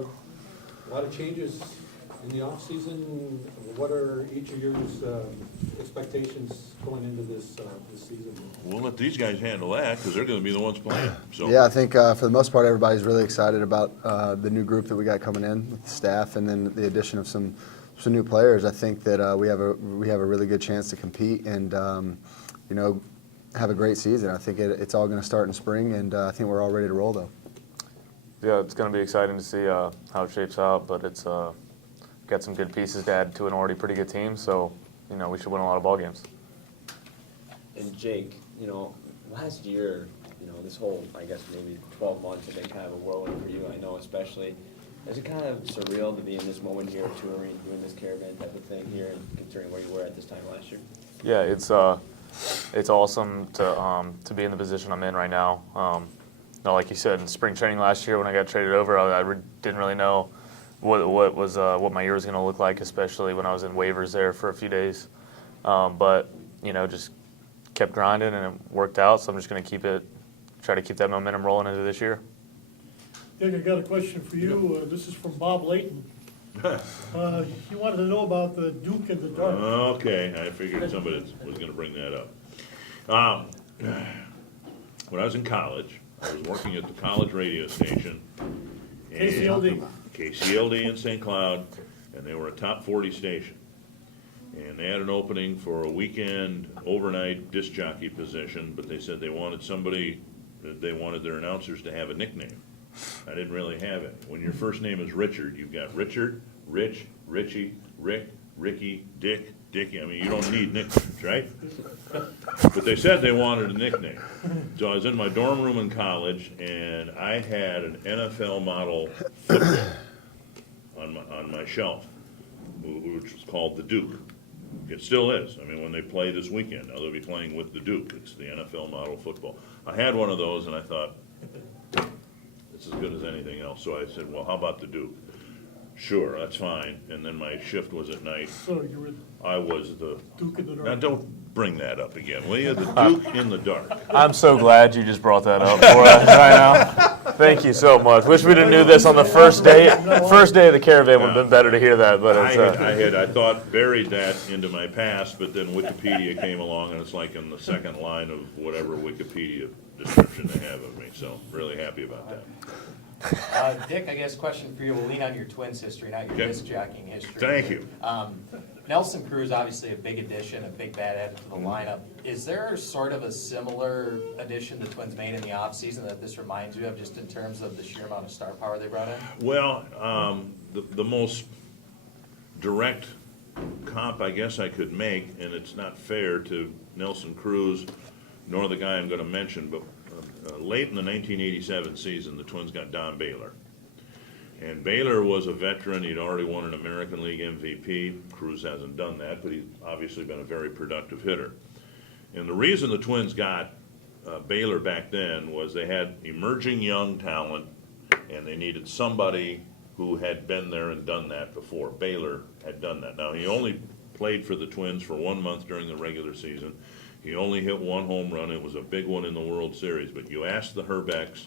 A lot of changes in the off-season. What are each of your expectations going into this season? We'll let these guys handle that because they're going to be the ones playing. So. Yeah, I think for the most part, everybody's really excited about the new group that we got coming in with the staff, and then the addition of some new players. I think that we have a really good chance to compete and have a great season. I think it's all going to start in spring, and I think we're all ready to roll though. Yeah, it's going to be exciting to see how it shapes out, but it's got some good pieces to add to an already pretty good team, so we should win a lot of ball games. And Jake, last year, this whole, I guess, maybe 12 months have been kind of a whirlwind for you. I know, especially, is it kind of surreal to be in this moment here, touring, doing this caravan type of thing here, and considering where you were at this time last year? Yeah, it's awesome to be in the position I'm in right now. Like you said, in spring training last year when I got traded over, I didn't really know what my year was going to look like, especially when I was in waivers there for a few days. But just kept grinding and it worked out. So I'm just going to try to keep that momentum rolling into this year. Dick, I got a question for you. This is from Bob Layton. He wanted to know about the Duke in the dark. Okay, I figured somebody was going to bring that up. When I was in college, I was working at the college radio station. KCLD in St. Cloud, and they were a top 40 station. And they had an opening for a weekend overnight disc jockey position, but they said they wanted their announcers to have a nickname. I didn't really have it. When your first name is Richard, you've got Richard, Rich, Richie, Rick, Ricky, Dick, Dickie. I mean, you don't need nicknames, right? But they said they wanted a nickname. So I was in my dorm room in college, and I had an NFL model football on my shelf, which was called the Duke. It still is. I mean, when they play this weekend, now they'll be playing with the Duke. It's the NFL model football. I had one of those, and I thought, it's as good as anything else. So I said, well, how about the Duke? Sure, that's fine. And then my shift was at night. So you were I was the Duke in the dark. Now don't bring that up again, will you? The Duke in the dark. I'm so glad you just brought that up for us right now. Thank you so much. Wish we'd have knew this on the first day of the caravan. Would have been better to hear that. But I thought buried that into my past, but then Wikipedia came along, and it's like in the second line of whatever Wikipedia description they have of me. So really happy about that. Dick, I guess question for you. We'll lean on your Twins history, not your disc jockeying history. Thank you. Nelson Cruz, obviously a big addition, a big bad add to the lineup. Is there sort of a similar addition the Twins made in the offseason that this reminds you of, just in terms of the sheer amount of star power they brought in? Well, the most direct comp I guess I could make, and it's not fair to Nelson Cruz nor the guy I'm going to mention, but late in the 1987 season, the Twins got Don Baylor. And Baylor was a veteran. He'd already won an American League MVP. Cruz hasn't done that, but he's obviously been a very productive hitter. And the reason the Twins got Baylor back then was they had emerging young talent, and they needed somebody who had been there and done that before. Baylor had done that. Now, he only played for the Twins for 1 month during the regular season. He only hit one home run. It was a big one in the World Series. But you ask the Herbecks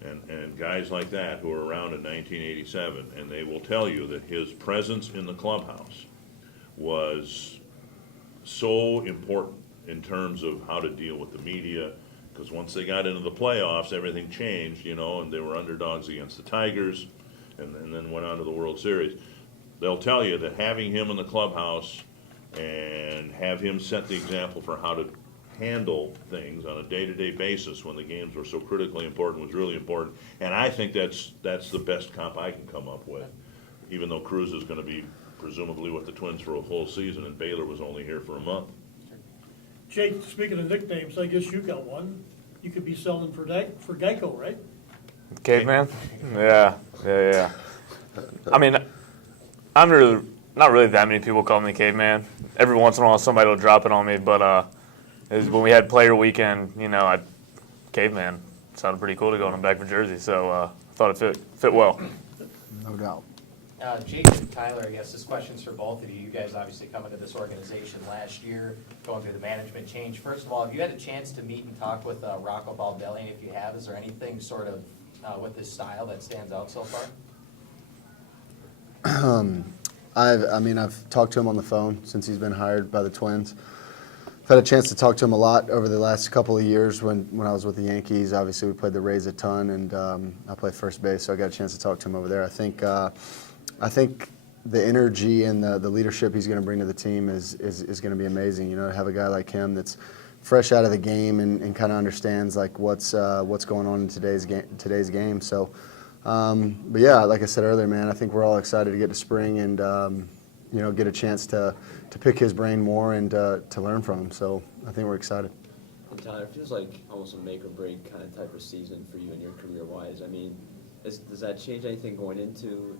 and guys like that who were around in 1987, and they will tell you that his presence in the clubhouse was so important in terms of how to deal with the media, because once they got into the playoffs, everything changed, and they were underdogs against the Tigers and then went on to the World Series. They'll tell you that having him in the clubhouse and have him set the example for how to handle things on a day-to-day basis when the games were so critically important was really important. And I think that's the best comp I can come up with, even though Cruz is going to be presumably with the Twins for a full season and Baylor was only here for a month. Jake, speaking of nicknames, I guess you got one. You could be selling for Geico, right? Caveman? Yeah. I mean, not really that many people call me Caveman. Every once in a while somebody will drop it on me, but when we had player weekend, Caveman sounded pretty cool to go on the back of a jersey, so I thought it fit well. No doubt. Jake and Tyler, I guess this question's for both of you. You guys obviously come into this organization last year, going through the management change. First of all, have you had a chance to meet and talk with Rocco Baldelli? And if you have, is there anything sort of with his style that stands out so far? I've talked to him on the phone since he's been hired by the Twins. I've had a chance to talk to him a lot over the last couple of years when I was with the Yankees. Obviously, we played the Rays a ton, and I played first base, so I got a chance to talk to him over there. I think the energy and the leadership he's going to bring to the team is going to be amazing. You know, to have a guy like him that's fresh out of the game and kind of understands like what's going on in today's game. So, but yeah, like I said earlier, man, I think we're all excited to get to spring and get a chance to pick his brain more and to learn from him. So I think we're excited. And Tyler, it feels like almost a make or break kind of type of season for you and your career-wise. I mean, does that change anything going into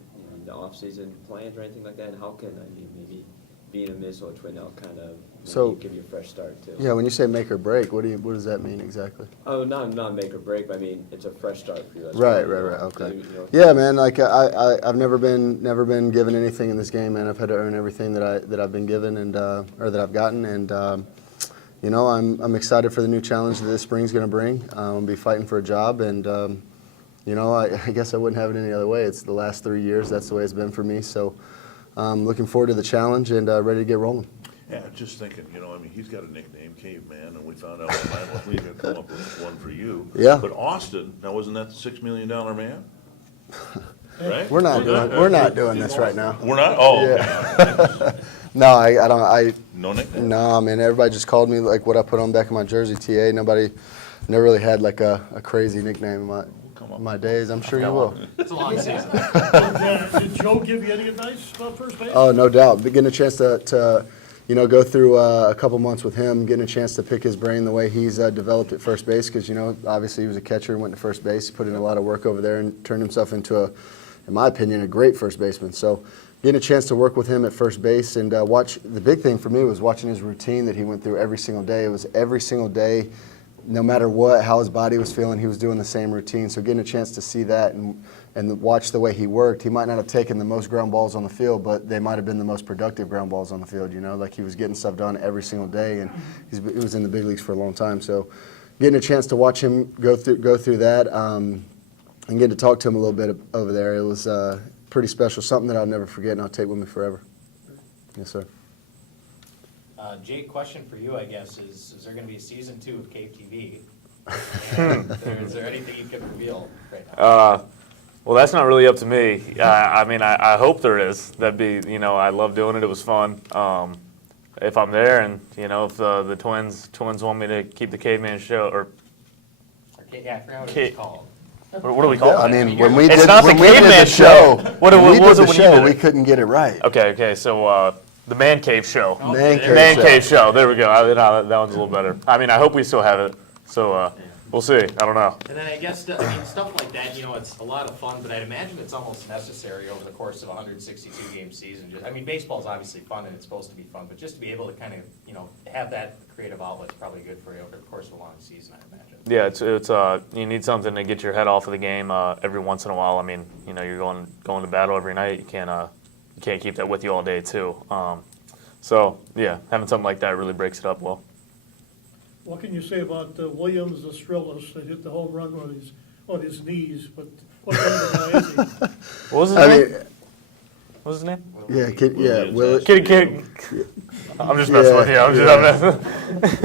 the off-season plans or anything like that? And how can, maybe being a Minnesota Twin now kind of give you a fresh start too? Yeah, when you say make or break, what does that mean exactly? Oh, not make or break, but I mean, it's a fresh start for you. That's Right. what, Okay. Yeah, man. Like I've never been given anything in this game, man. I've had to earn everything that I've been given and or that I've gotten, and I'm excited for the new challenge that this spring's going to bring. I'll be fighting for a job, and I guess I wouldn't have it any other way. It's the last 3 years. That's the way it's been for me. So I'm looking forward to the challenge and ready to get rolling. Yeah, just thinking, he's got a nickname, Caveman, and we found out that we can come up with one for you. Yeah. But Austin, now wasn't that the $6 million man? Right? We're not doing this right now. We're not? Oh, okay. No, I don't. No nickname? No, man. Everybody just called me like what I put on the back of my jersey, TA. Nobody never really had like a crazy nickname in my days. I'm sure you will. It's a long season. Did Joe give you any advice about first base? Oh, no doubt. Getting a chance to go through a couple months with him, getting a chance to pick his brain the way he's developed at first base, because obviously he was a catcher and went to first base. He put in a lot of work over there and turned himself into in my opinion, a great first baseman. So getting a chance to work with him at first base and watch, the big thing for me was watching his routine that he went through every single day. It was every single day, no matter what, how his body was feeling, he was doing the same routine. So getting a chance to see that and watch the way he worked, he might not have taken the most ground balls on the field, but they might have been the most productive ground balls on the field, like he was getting stuff done every single day, and he was in the big leagues for a long time. So getting a chance to watch him go through that and getting to talk to him a little bit over there, it was pretty special, something that I'll never forget and I'll take with me forever. Yes, sir. Jake, question for you, I guess, is there going to be a season 2 of Cave TV? And is there anything you can reveal right now? Well, that's not really up to me. I hope there is. That'd be, I love doing it. It was fun. If I'm there, and if the Twins want me to keep the Caveman show, or Yeah, I forgot what it's called. what do we call it? I mean, when we did It's not the Caveman Show. What was it when you did we it? couldn't get it right. Okay. So the Man Cave Show. Man Man Show. Cave Show. There we go. That one's a little better. I hope we still have it. So we'll see. I don't know. And then I guess, stuff like that, it's a lot of fun, but I'd imagine it's almost necessary over the course of a 162-game season. Baseball's obviously fun and it's supposed to be fun, but just to be able to kind of, have that creative outlet's probably good for you over the course of a long season, I imagine. Yeah, it's you need something to get your head off of the game every once in a while. You're going to battle every night. You can't keep that with you all day too. So yeah, having something like that really breaks it up well. What can you say about Williams Astrillos that hit the home run on his knees? But what kind of a guy is he? What was his name? What was his name? Kid. I'm just messing with you.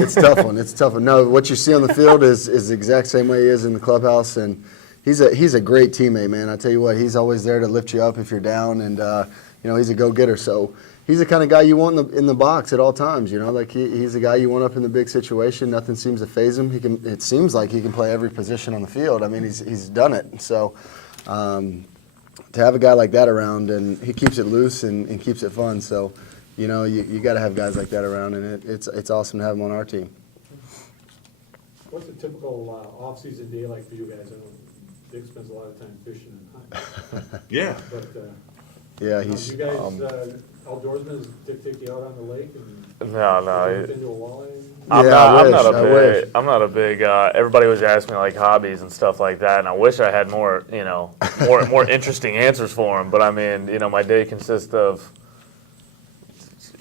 It's a tough one. It's a tough one. No, what you see on the field is the exact same way he is in the clubhouse, and he's a great teammate, man. I tell you what, he's always there to lift you up if you're down, and he's a go-getter. So he's the kind of guy you want in the box at all times. He's the guy you want up in the big situation. Nothing seems to faze him. It seems like he can play every position on the field. He's done it. So to have a guy like that around, and he keeps it loose and keeps it fun. So you got to have guys like that around, and it's awesome to have them on our team. What's a typical off-season day like for you guys? I know Dick spends a lot of time fishing and hunting. Yeah. But Yeah, he's. you guys outdoorsmen, does Dick take you out on the lake and No. into a walleye? I'm I wish. not a big. Everybody always asks me like hobbies and stuff like that, and I wish I had more, more interesting answers for them. But my day consists of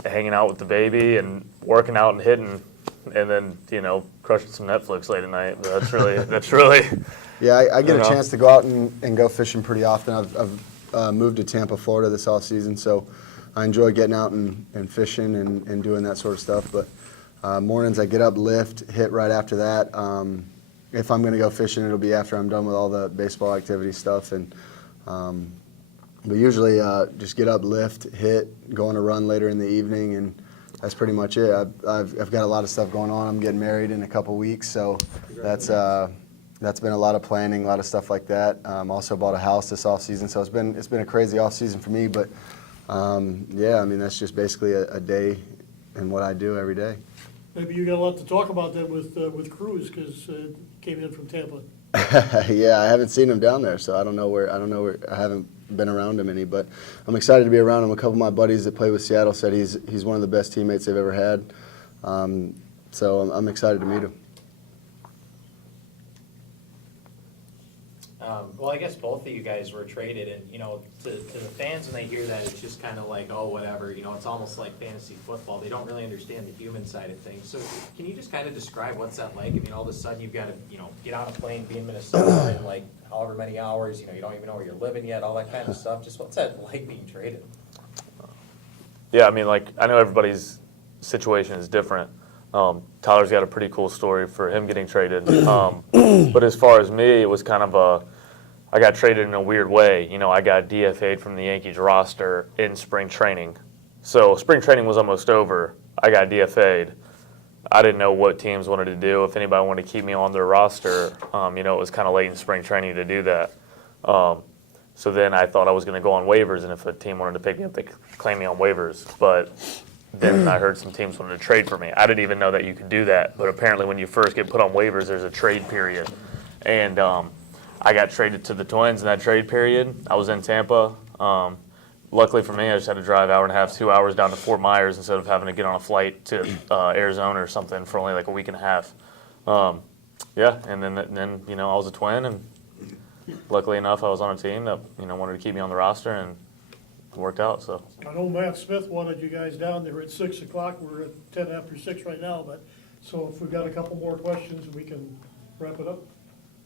hanging out with the baby and working out and hitting, and then crushing some Netflix late at night. But that's really. Yeah, I get a chance to go out and go fishing pretty often. I've moved to Tampa, Florida this off season, so I enjoy getting out and fishing and doing that sort of stuff. But mornings I get up, lift, hit right after that. If I'm going to go fishing, it'll be after I'm done with all the baseball activity stuff. And but usually just get up, lift, hit, go on a run later in the evening, and that's pretty much it. I've got a lot of stuff going on. I'm getting married in a couple weeks, so that's been a lot of planning, a lot of stuff like that. Also bought a house this off season, so it's been a crazy off season for me. But yeah, I mean that's just basically a day and what I do every day. Maybe you got a lot to talk about then with Cruz, because came in from Tampa. Yeah, I haven't seen him down there, so I don't know where. I haven't been around him any, but I'm excited to be around him. A couple of my buddies that play with Seattle said he's one of the best teammates they've ever had. So I'm excited to meet him. Well, I guess both of you guys were traded, and, you know, to the fans, when they hear that, it's just kind of like, oh, whatever, you know, it's almost like fantasy football. They don't really understand the human side of things. So can you just kind of describe what's that like? I mean, all of a sudden, you've got to, you know, get on a plane, be in Minnesota in, like, however many hours, you know, you don't even know where you're living yet, all that kind of stuff. Just what's that like being traded? Yeah, I mean, like, I know everybody's situation is different. Tyler's got a pretty cool story for him getting traded. But as far as me, it was kind of I got traded in a weird way. You know, I got DFA'd from the Yankees roster in spring training. So spring training was almost over. I got DFA'd. I didn't know what teams wanted to do, if anybody wanted to keep me on their roster. You know, it was kind of late in spring training to do that. So then I thought I was going to go on waivers, and if a team wanted to pick me up, they could claim me on waivers. But then I heard some teams wanted to trade for me. I didn't even know that you could do that, but apparently when you first get put on waivers, there's a trade period. And I got traded to the Twins in that trade period. I was in Tampa. Luckily for me, I just had to drive hour and a half, 2 hours down to Fort Myers instead of having to get on a flight to Arizona or something for only like a week and a half. Yeah, and then you know, I was a Twin, and luckily enough, I was on a team that, you know, wanted to keep me on the roster, and it worked out. So I know Matt Smith wanted you guys down there at 6 o'clock. We're at 10 after 6 right now, but so if we've got a couple more questions, we can wrap it up.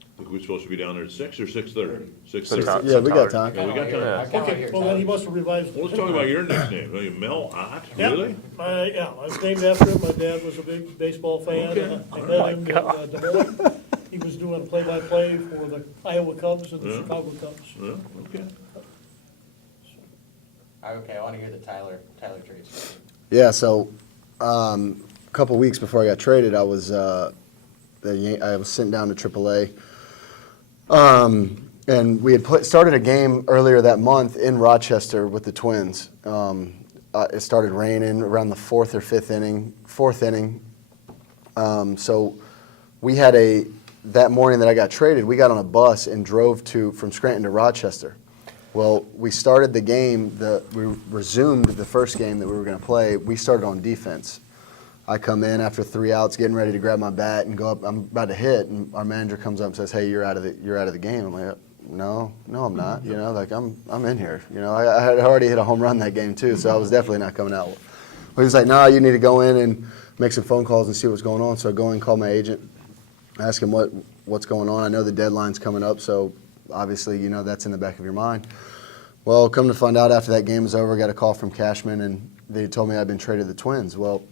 I think we're supposed to be down there at 6 or 6:30? 6:30. Sometime. Yeah, we got time. Oh, we got time. Yeah. Okay, well then he must have revised Well, it. let's talk about your nickname. Are you Mel Ott? Yep. Really? Yeah, I was named after him. My dad was a big baseball fan. Okay. And I met him in Des Moines. He was doing play-by-play for the Iowa Cubs and the Chicago Cubs. Yeah, okay. Okay, I want to hear the Tyler trade story. Yeah, so a couple weeks before I got traded, I was sent down to AAA. And we had started a game earlier that month in Rochester with the Twins. It started raining around the fourth inning. So we had that morning that I got traded, we got on a bus and drove from Scranton to Rochester. Well, we started the game, we resumed the first game that we were going to play. We started on defense. I come in after 3 outs, getting ready to grab my bat and go up. I'm about to hit, and our manager comes up and says, "Hey, you're out of the game." I'm like, "No, I'm not. You know, like I'm in here. You know, I had already hit a home run that game too, so I was definitely not coming out." Well, he was like, "No, you need to go in and make some phone calls and see what's going on." So I go in and call my agent, ask him what's going on. I know the deadline's coming up, so obviously, you know, that's in the back of your mind. Well, come to find out after that game was over, I got a call from Cashman, and they told me I'd been traded to the Twins. Well,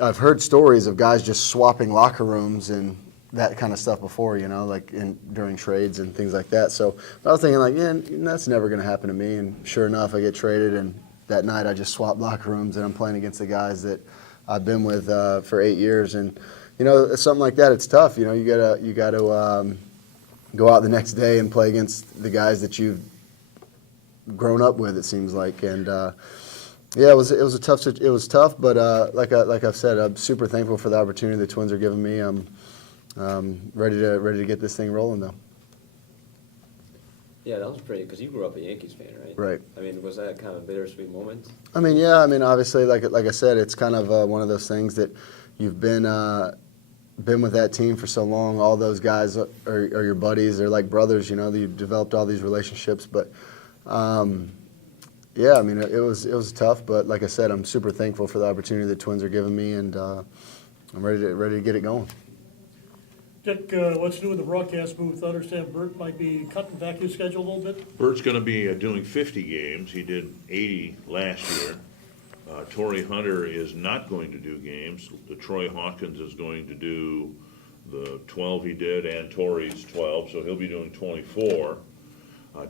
I've heard stories of guys just swapping locker rooms and that kind of stuff before, you know, like during trades and things like that. So I was thinking, like, yeah, that's never going to happen to me. And sure enough, I get traded, and that night I just swapped locker rooms, and I'm playing against the guys that I've been with for 8 years. And you know, something like that, it's tough. You know, you gotta go out the next day and play against the guys that you've grown up with, it seems like. And yeah, it was tough, but like I've said, I'm super thankful for the opportunity the Twins are giving me. I'm ready to get this thing rolling, though. Yeah, that was pretty, because you grew up a Yankees fan, right? Right. I mean, was that kind of a bittersweet moment? I mean, yeah. I mean, obviously, like I said, it's kind of one of those things that you've been with that team for so long. All those guys are your buddies. They're like brothers. You know, you've developed all these relationships. But yeah, I mean, it was tough. But like I said, I'm super thankful for the opportunity the Twins are giving me, and I'm ready to get it going. Dick, what's new with the broadcast booth? I understand Bert might be cutting back his schedule a little bit. Bert's gonna be doing 50 games. He did 80 last year. Torrey Hunter is not going to do games. Troy Hawkins is going to do the 12 he did and Torrey's 12, so he'll be doing 24.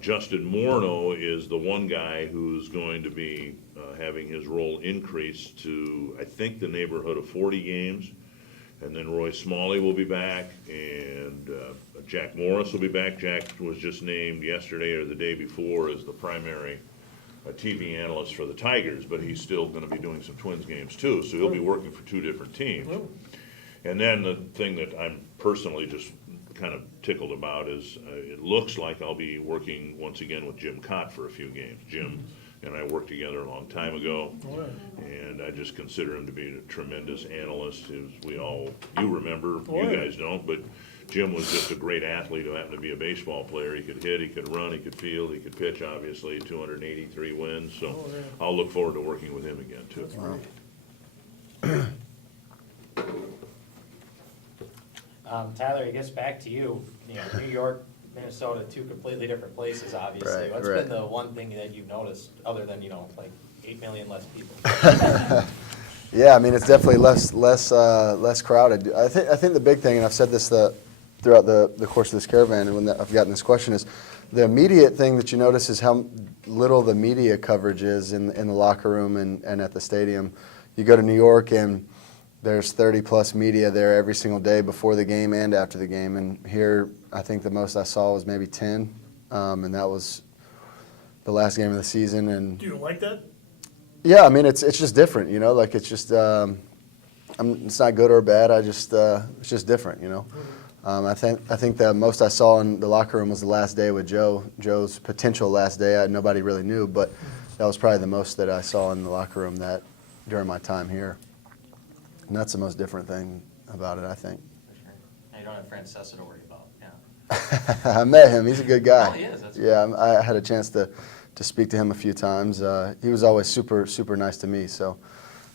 Justin Morneau is the one guy who's going to be having his role increased to, I think, the neighborhood of 40 games. And then Roy Smalley will be back, and Jack Morris will be back. Jack was just named yesterday or the day before as the primary TV analyst for the Tigers, but he's still gonna be doing some Twins games too, so he'll be working for two different teams. Oh. And then the thing that I'm personally just kind of tickled about is, it looks like I'll be working once again with Jim Cott for a few games. Jim and I worked together a long time ago, All right. and I just consider him to be a tremendous analyst, as you remember, Oh, you yeah. guys don't, but Jim was just a great athlete who happened to be a baseball player. He could hit, he could run, he could field, he could pitch, obviously, 283 wins, so Oh, yeah. I'll look forward to working with him again, too. That's great. Tyler, I guess back to you, New York, Minnesota, two completely different places, obviously. Right, What's right. been the one thing that you've noticed, other than, like 8 million less people? Yeah, I mean, it's definitely less crowded. I think the big thing, and I've said this throughout the course of this caravan, and when I've gotten this question, is the immediate thing that you notice is how little the media coverage is in the locker room and at the stadium. You go to New York and there's 30-plus media there every single day before the game and after the game, and here I think the most I saw was maybe 10, and that was the last game of the season. And Do you like that? yeah, I mean, it's just different, like it's just, it's not good or bad. It's just different, I think the most I saw in the locker room was the last day with Joe's potential last day. Nobody really knew, but that was probably the most that I saw in the locker room during my time here. And that's the most different thing about it, I think. For sure. Now you don't have Francesa to worry about, yeah. I met him. He's a good guy. Oh, he is, that's Yeah, I had a chance to speak to him a few times. He was always super, super nice to me, so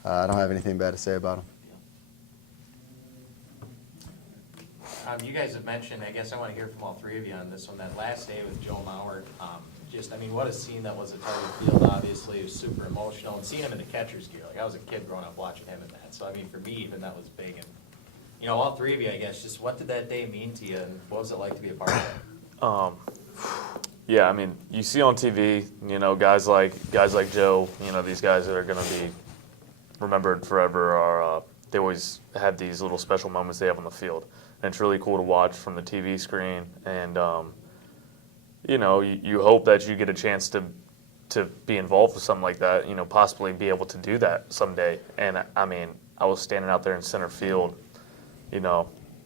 I don't have anything bad to say about him. You guys have mentioned, I guess I want to hear from all three of you on this one, that last day with Joe Mauer. What a scene that was at Target Field, obviously. It was super emotional. And seeing him in the catcher's gear, I was a kid growing up watching him in that. So, for me, even that was big. And, all three of you, I guess, just what did that day mean to you, and what was it like to be a part of it? Yeah, you see on TV, guys like Joe, these guys that are going to be remembered forever are, they always have these little special moments they have on the field. And it's really cool to watch from the TV screen. And, you hope that you get a chance to be involved with something like that, possibly be able to do that someday. And, I was standing out there in center field,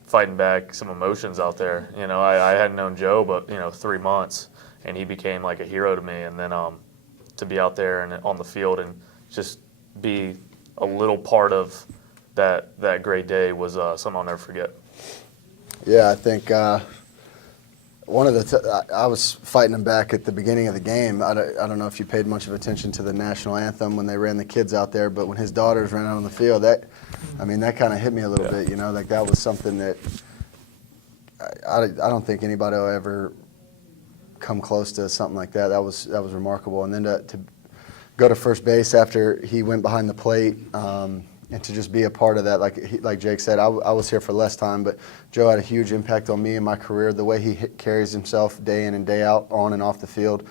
fighting back some emotions out there. I hadn't known Joe, but, 3 months. And he became like a hero to me. And then to be out there and on the field and just be a little part of that great day was something I'll never forget. Yeah, I think I was fighting him back at the beginning of the game. I don't know if you paid much of attention to the national anthem when they ran the kids out there, but when his daughters ran out on the field, that kind of hit me a little bit. Like that was something that I don't think anybody will ever come close to something like that. That was remarkable. And then to go to first base after he went behind the plate. And to just be a part of that, like Jake said, I was here for less time, but Joe had a huge impact on me and my career. The way he carries himself day in and day out, on and off the field,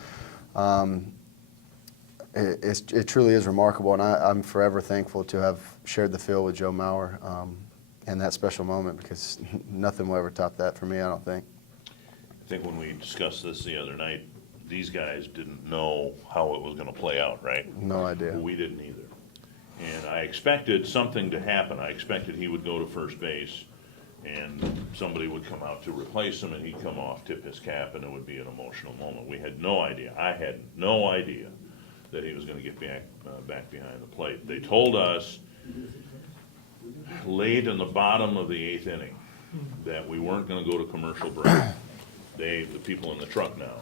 it truly is remarkable. And I'm forever thankful to have shared the field with Joe Mauer in that special moment, because nothing will ever top that for me, I don't think. I think when we discussed this the other night, these guys didn't know how it was gonna play out, right? No idea. We didn't either. And I expected something to happen. I expected he would go to first base and somebody would come out to replace him and he'd come off, tip his cap, and it would be an emotional moment. We had no idea. I had no idea that he was gonna get back behind the plate. They told us late in the bottom of the 8th inning that we weren't gonna go to commercial break. The people in the truck now.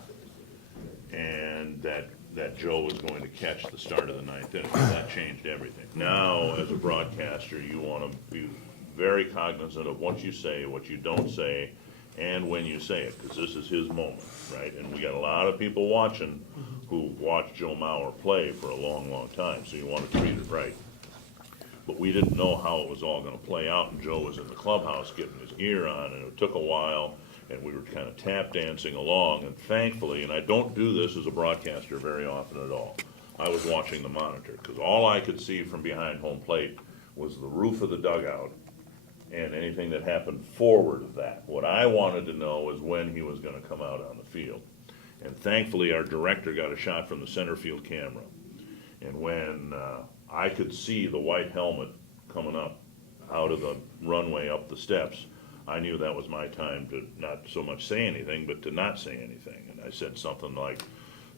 And that Joe was going to catch the start of the 9th inning. That changed everything. Now, as a broadcaster, you want to be very cognizant of what you say, what you don't say, and when you say it, because this is his moment, right? And we got a lot of people watching who watched Joe Mauer play for a long, long time, so you want to treat it right. But we didn't know how it was all gonna play out, and Joe was in the clubhouse getting his gear on, and it took a while, and we were kind of tap dancing along, and thankfully, and I don't do this as a broadcaster very often at all, I was watching the monitor, because all I could see from behind home plate was the roof of the dugout and anything that happened forward of that. What I wanted to know was when he was gonna come out on the field. And thankfully, our director got a shot from the center field camera. And when I could see the white helmet coming up out of the runway up the steps, I knew that was my time to not so much say anything, but to not say anything. And I said something like,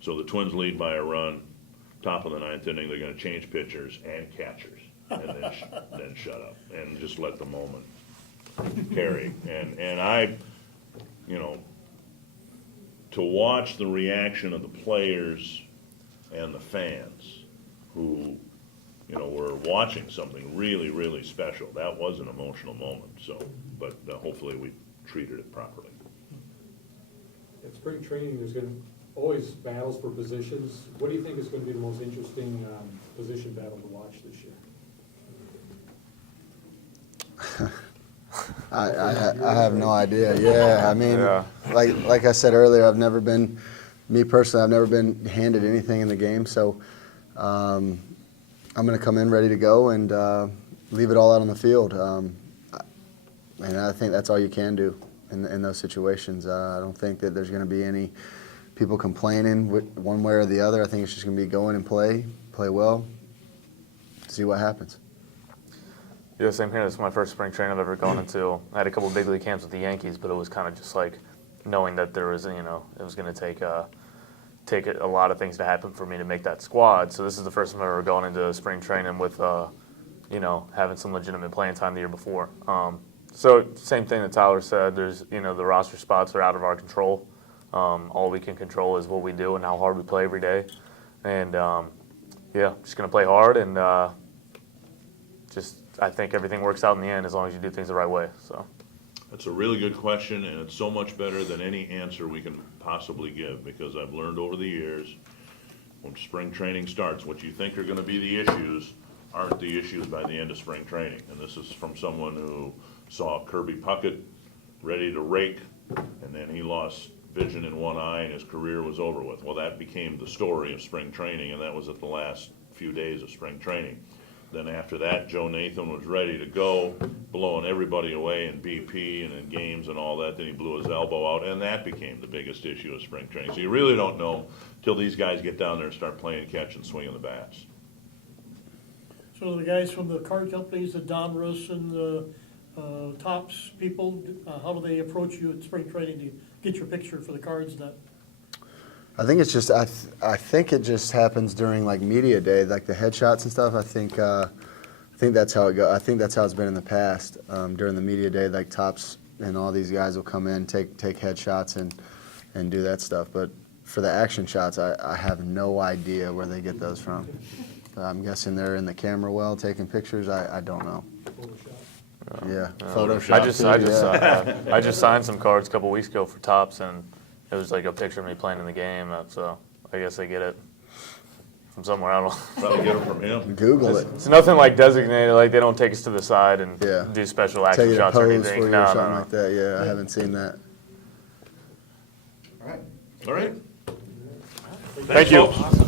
so the Twins lead by a run, top of the ninth inning, they're gonna change pitchers and catchers. And then shut up and just let the moment carry. And I, you know, to watch the reaction of the players and the fans who, you know, were watching something really, really special, that was an emotional moment. So, but hopefully we treated it properly. At spring training, there's gonna always battles for positions. What do you think is gonna be the most interesting position battle to watch this year? I have no idea. Yeah, I mean, Yeah. like I said earlier, me personally, I've never been handed anything in the game, so I'm going to come in ready to go and leave it all out on the field. And I think that's all you can do in those situations. I don't think that there's going to be any people complaining one way or the other. I think it's just going to be go in and play well, see what happens. Yeah, same here. This is my first spring training I've ever gone into. I had a couple of big league camps with the Yankees, but it was kind of just like knowing that there was, you know, it was going to take a lot of things to happen for me to make that squad. So this is the first time I've ever gone into spring training with, you know, having some legitimate playing time the year before. So same thing that Tyler said. There's, you know, the roster spots are out of our control. All we can control is what we do and how hard we play every day. And yeah, just going to play hard and I think everything works out in the end as long as you do things the right way. So That's a really good question, and it's so much better than any answer we can possibly give, because I've learned over the years, when spring training starts, what you think are gonna be the issues aren't the issues by the end of spring training. And this is from someone who saw Kirby Puckett ready to rake, and then he lost vision in one eye and his career was over with. Well, that became the story of spring training, and that was at the last few days of spring training. Then after that, Joe Nathan was ready to go, blowing everybody away in BP and in games and all that. Then he blew his elbow out, and that became the biggest issue of spring training. So you really don't know till these guys get down there and start playing catch and swinging the bats. So the guys from the card companies, the Donruss and the Tops people, how do they approach you at spring training to get your picture for the cards? That I think it's just I think it just happens during like media day, like the headshots and stuff. I think that's how it goes. I think that's how it's been in the past. During the media day, like Tops and all these guys will come in, take headshots and do that stuff. But for the action shots, I have no idea where they get those from. I'm guessing they're in the camera well taking pictures. I don't know. Yeah, Photoshop. I just signed some cards a couple weeks ago for Tops, and it was like a picture of me playing in the game. So I guess they get it from somewhere. I don't know. Probably get them from him. Google it. It's nothing like designated. Like they don't take us to the side and Yeah. do special Take action it a shots or pose anything. for you or No, something no, like that. Yeah, I haven't seen that. All right. All right. Thank you. Folks.